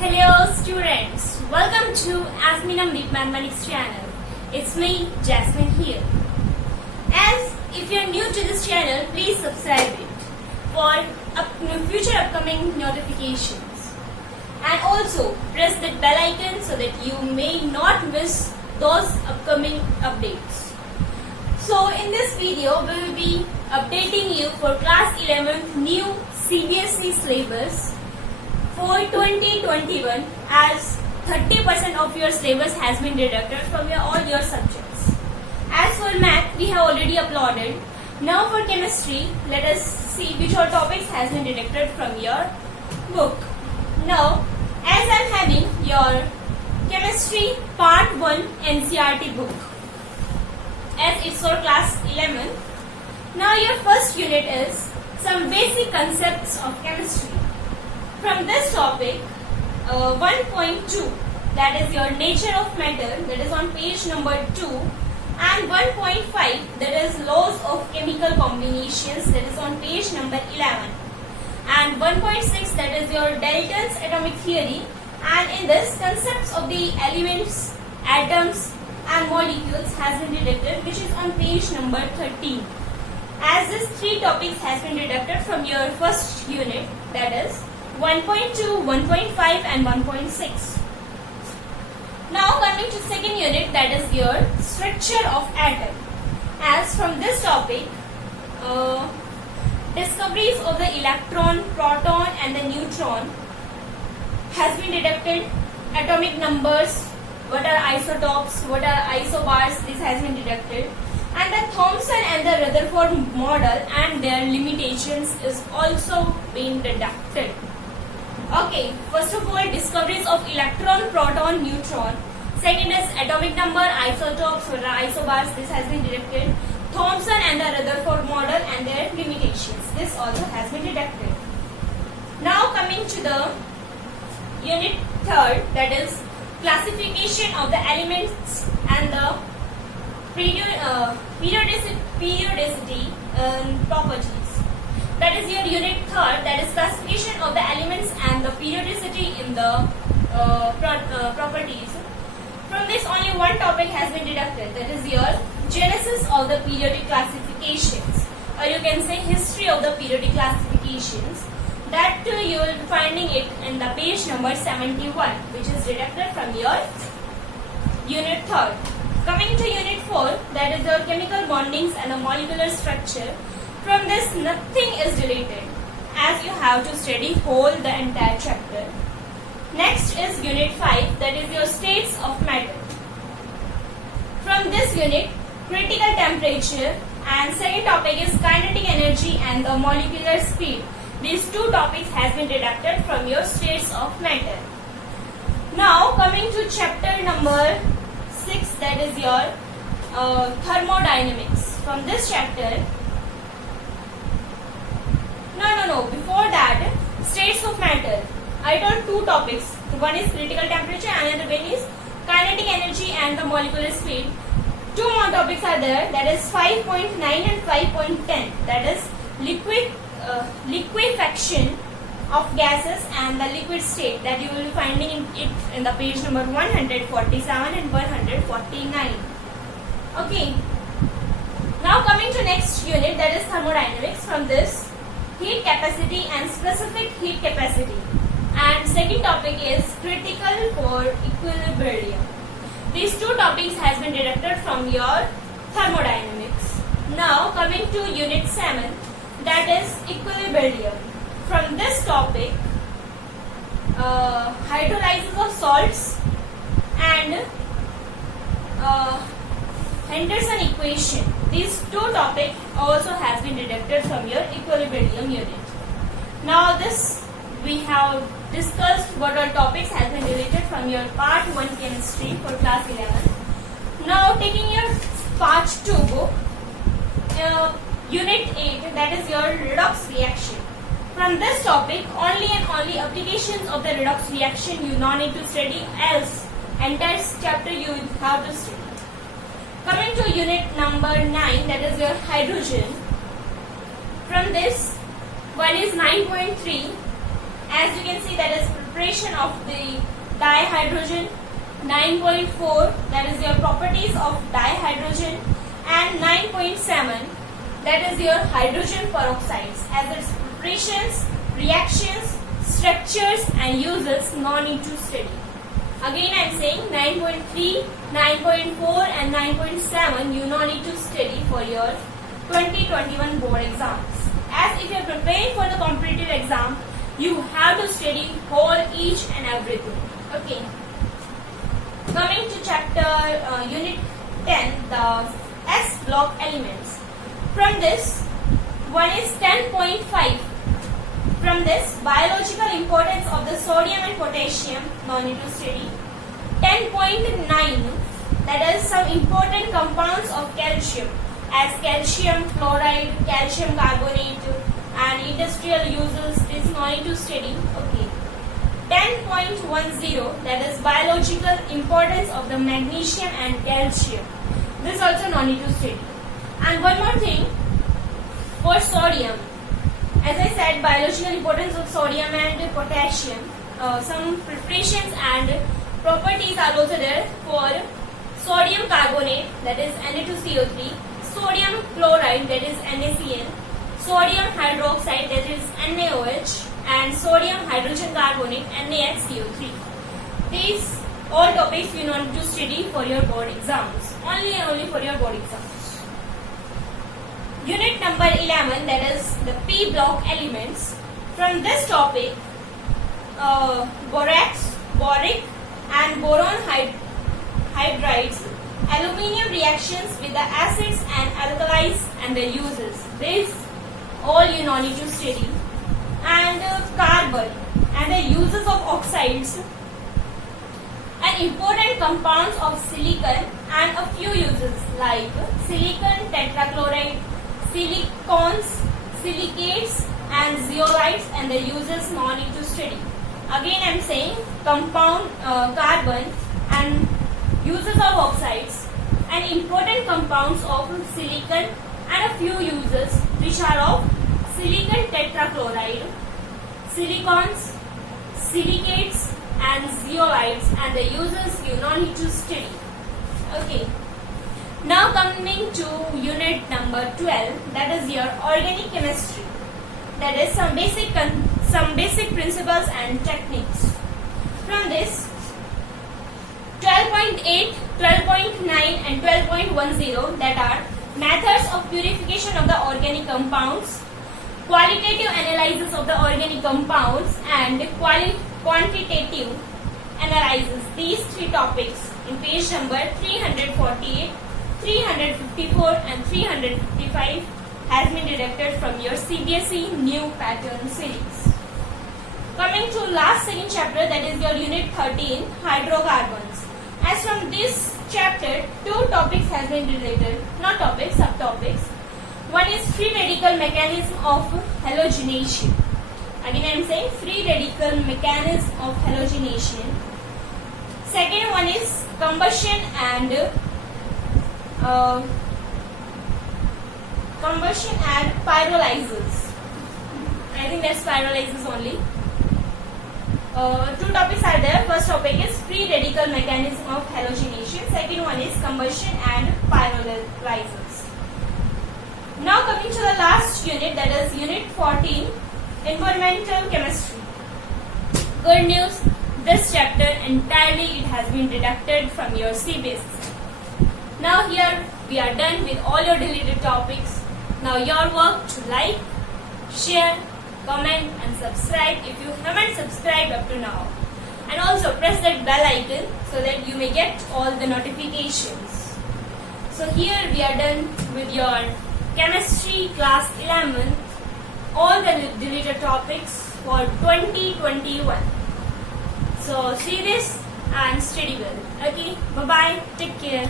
Hello students, welcome to Asminamdeep Mathematics channel. It's me, Jasmine here. As if you're new to this channel, please subscribe it for future upcoming notifications. And also press that bell icon so that you may not miss those upcoming updates. So in this video, we will be updating you for class 11th new CBSE syllabus for 2021, as 30% of your syllabus has been deducted from all your subjects. As for math, we have already uploaded. Now for chemistry, let us see which all topics has been deducted from your book. Now, as I am having your chemistry part 1 NCERT book, as it's for class 11. Now your first unit is some basic concepts of chemistry. From this topic, 1.2, that is your nature of matter, that is on page number 2, and 1.5, that is laws of chemical combinations, that is on page number 11, and 1.6, that is your Dalton's atomic theory, and in this concepts of the elements, atoms and molecules has been deducted, which is on page number 13. As these three topics has been deducted from your first unit, that is 1.2, 1.5 and 1.6. Now coming to second unit, that is your structure of atom. As from this topic, discoveries of the electron, proton and the neutron has been deducted. Atomic numbers, what are isotopes, what are isobars, this has been deducted. And the Thomson and the Rutherford model and their limitations is also being deducted. Okay, first of all, discoveries of electron, proton, neutron. Second is atomic number, isotopes, or isobars. This has been deducted. Thomson and the Rutherford model and their limitations. This also has been deducted. Now coming to the unit third, that is classification of the elements and the periodicity properties. That is your unit third, that is classification of the elements and the periodicity in the properties. From this, only one topic has been deducted, that is your genesis of the periodic classifications, or you can say history of the periodic classifications. That too you will be finding it in the page number 71, which is deducted from your unit third. Coming to unit 4, that is your chemical bondings and the molecular structure. From this, nothing is deleted, as you have to study whole the entire chapter. Next is unit 5, that is your states of matter. From this unit, critical temperature, and second topic is kinetic energy and the molecular speed. These two topics has been deducted from your states of matter. Now coming to chapter number 6, that is your thermodynamics. From this chapter, before that, states of matter. I told two topics. One is critical temperature and another one is kinetic energy and the molecular speed. Two more topics are there, that is 5.9 and 5.10. That is liquefaction of gases and the liquid state, that you will be finding it in the page number 147 and 149. Okay. Now coming to next unit, that is thermodynamics. From this, heat capacity and specific heat capacity, and second topic is critical for equilibrium. These two topics has been deducted from your thermodynamics. Now coming to unit 7, that is equilibrium. From this topic, hydrolysis of salts and Henderson equation. These two topics also has been deducted from your equilibrium unit. Now this we have discussed what all topics has been deleted from your part 1 chemistry for class 11. Now taking your part 2 book, unit 8, that is your redox reaction. From this topic, only and only applications of the redox reaction you don't need to study, else entire chapter you have to study. Coming to unit number 9, that is your hydrogen. From this, one is 9.3. As you can see, that is preparation of the dihydrogen. 9.4, that is your properties of dihydrogen, and 9.7, that is your hydrogen peroxides as its preparations, reactions, structures and uses no need to study. Again I am saying 9.3, 9.4 and 9.7 you no need to study for your 2021 board exams. As if you are preparing for the competitive exam, you have to study whole each and everything. Okay. Coming to chapter unit 10, the S block elements. From this, one is 10.5. From this, biological importance of the sodium and potassium, no need to study. 10.9, that is some important compounds of calcium, as calcium chloride, calcium carbonate, and industrial uses, this no need to study. Okay. 10.10, that is biological importance of the magnesium and calcium. This also no need to study. And one more thing, for sodium, as I said, biological importance of sodium and potassium, some preparations and properties are also there for sodium carbonate, that is Na2CO3, sodium chloride, that is NaCl, sodium hydroxide, that is NaOH, and sodium hydrogen carbonate, NaHCO3. These all topics you need to study for your board exams, only and only for your board exams. Unit number 11, that is the P block elements. From this topic, borax, boric and boron hydrides, aluminium reactions with the acids and alkalis and their uses. This all you know need to study. And carbon and the uses of oxides and important compounds of silicon and a few uses like silicon tetrachloride, silicones, silicates and zeolites and the uses no need to study. Again I am saying compound carbon and uses of oxides and important compounds of silicon and a few uses which are of silicon tetrachloride, silicones, silicates and zeolites and the uses you no need to study. Okay. Now coming to unit number 12, that is your organic chemistry. That is some basic principles and techniques. From this, 12.8, 12.9 and 12.10, that are methods of purification of the organic compounds, qualitative analysis of the organic compounds and quantitative analysis. These three topics in page number 348, 354 and 355 has been deducted from your CBSE new pattern series. Coming to last second chapter, that is your unit 13, hydrocarbons. As from this chapter, two topics has been related, not topics, subtopics. One is free radical mechanism of halogenation. Again I am saying free radical mechanism of halogenation. Second one is combustion and pyrolysis. I think that's pyrolysis only. Two topics are there. First topic is free radical mechanism of halogenation. Second one is combustion and pyrolysis. Now coming to the last unit, that is unit 14, environmental chemistry. Good news, this chapter entirely it has been deducted from your CBSE. Now here we are done with all your deleted topics. Now your work to like, share, comment and subscribe if you haven't subscribed up to now. And also press that bell icon so that you may get all the notifications. So here we are done with your chemistry class 11, all the deleted topics for 2021. So see this and study well. Okay, bye bye, take care.